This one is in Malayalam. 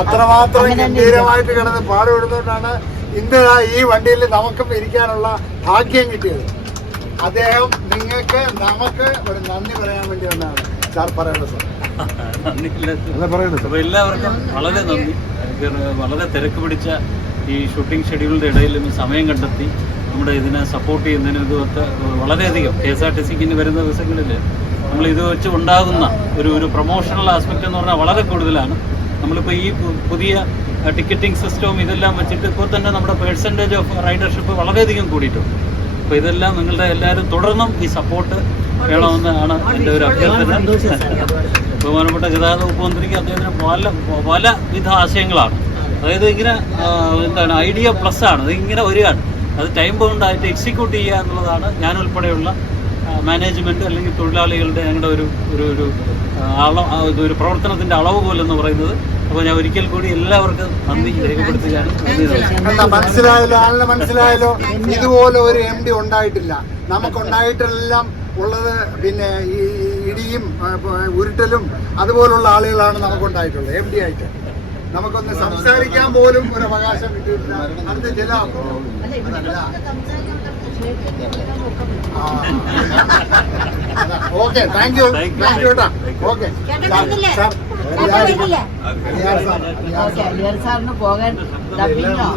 അത്രമാത്രം ഗംഭീരമായിട്ട് കിടന്ന് പാടുപെടുന്നതുകൊണ്ടാണ് ഇന്ന് ഈ വണ്ടിയിൽ നമുക്കും ഇരിക്കാനുള്ള ഭാഗ്യം കിട്ടിയത്. അദ്ദേഹം നിങ്ങൾക്ക് നമുക്ക് ഒരു നന്ദി പറയാൻ വേണ്ടി വന്നാണ് സാർ പറയണത് സാർ. അപ്പോൾ എല്ലാവർക്കും വളരെ നന്ദി. വളരെ തിരക്ക് പിടിച്ച ഈ ഷൂട്ടിംഗ് ഷെഡ്യൂളിന്റെ ഇടയിലും സമയം കണ്ടെത്തി. നമ്മുടെ ഇതിനെ സപ്പോർട്ട് ചെയ്യുന്നതിന് ഇതുമൊക്കെ വളരെയധികം. കെ എസ് ആർ ടി സിക്ക് വരുന്ന ദിവസങ്ങളിൽ നമ്മൾ ഇത് വെച്ച് ഉണ്ടാകുന്ന ഒരു ഒരു പ്രൊമോഷണൽ ആസ്പെക്റ്റ് എന്ന് പറഞ്ഞാൽ വളരെ കൂടുതലാണ്. നമ്മളിപ്പോൾ ഈ പുതിയ ടിക്കറ്റിംഗ് സിസ്റ്റവും ഇതെല്ലാം വെച്ചിട്ട് ഇപ്പോൾ തന്നെ നമ്മുടെ പേഴ്സന്റേജ് ഓഫ് റൈഡർഷിപ്പ് വളരെയധികം കൂടിയിട്ടുണ്ട്. അപ്പോൾ ഇതെല്ലാം നിങ്ങളുടെ എല്ലാവരും തുടർന്നും ഈ സപ്പോർട്ട് വേണമെന്നാണ് എന്റെ ഒരു അഭ്യർത്ഥന. ബഹുമാനപ്പെട്ട ഗതാഗത വകുപ്പ് മന്ത്രിക്ക് അദ്ദേഹത്തിന് പല പല വിധ ആശയങ്ങളാണ്. അതായത് ഇങ്ങനെ എന്താണ് ഐഡിയ പ്ലസ് ആണ്. ഇത് ഇങ്ങനെ വരികയാണ്. അത് ടൈം ബൗണ്ടായിട്ട് എക്സിക്യൂട്ട് ചെയ്യുക എന്നുള്ളതാണ് ഞാൻ ഉൾപ്പെടെയുള്ള മാനേജ്മെന്റ് അല്ലെങ്കിൽ തൊഴിലാളികളുടെ ഞങ്ങളുടെ ഒരു ഒരു ഒരു ആ, അള- ആ, ഇത് ഒരു പ്രവർത്തനത്തിന്റെ അളവ് പോലെന്ന് പറയുന്നത്. അപ്പോൾ ഞാൻ ഒരിക്കൽ കൂടി എല്ലാവർക്കും നന്ദി രേഖപ്പെടുത്തുകയാണ്. മനസ്സിലായല്ലോ? ആളിനെ മനസ്സിലായല്ലോ? ഇതുപോലെ ഒരു എം ഡി ഉണ്ടായിട്ടില്ല. നമുക്കുണ്ടായിട്ടെല്ലാം ഉള്ളത് പിന്നെ ഈ ഇടിയും ഉരുട്ടലും അതുപോലുള്ള ആളുകളാണ് നമുക്കുണ്ടായിട്ടുള്ളത്. എം ഡി ആയിട്ട്. നമുക്കൊന്ന് സംസാരിക്കാൻ പോലും ഒരു അവകാശം കിട്ടിയിട്ടില്ല. അടുത്ത ചില okay thank you. Thank you കേട്ടാ ഓക്കെ സാറിന് പോകാൻ ഡബിങ്ങോ